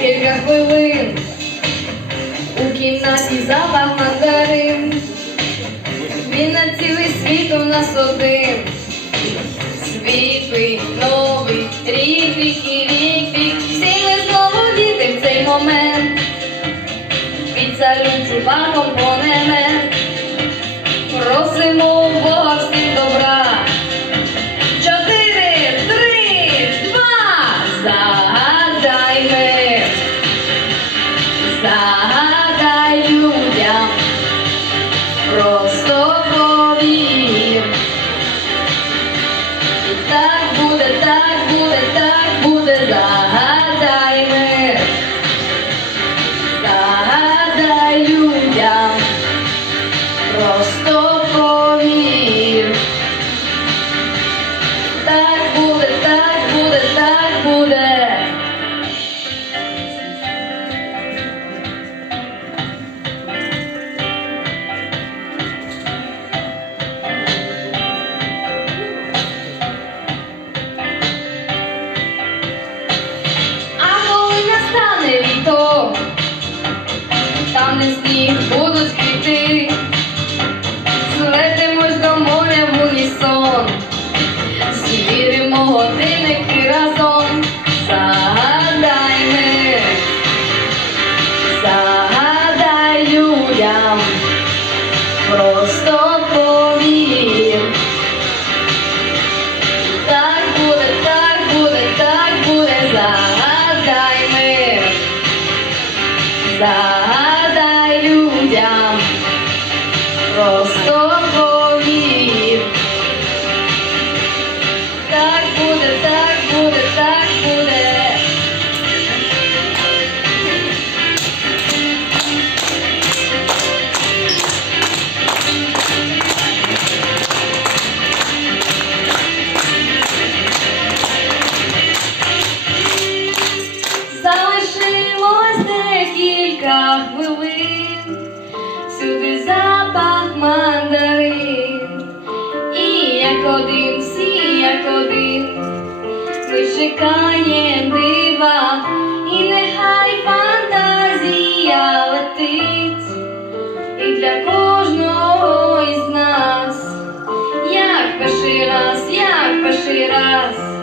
Декілька хвилин. У кімнаті запах мандарин. Він на цілий світ у нас один. Світлий, новий, рік, рік і рік, рік. Всі ми знову діти в цей момент. Під царюці компонемент. Не сніг будуть квіти, злетимось до моря в унісон, звіримо годинники разом, загадай ми, загадай людям, просто повір. Так буде, так буде, так буде, загадай ми, просто ми чекаємо дива, і нехай фантазія летить, і для кожного із нас, як перший раз, як перший раз.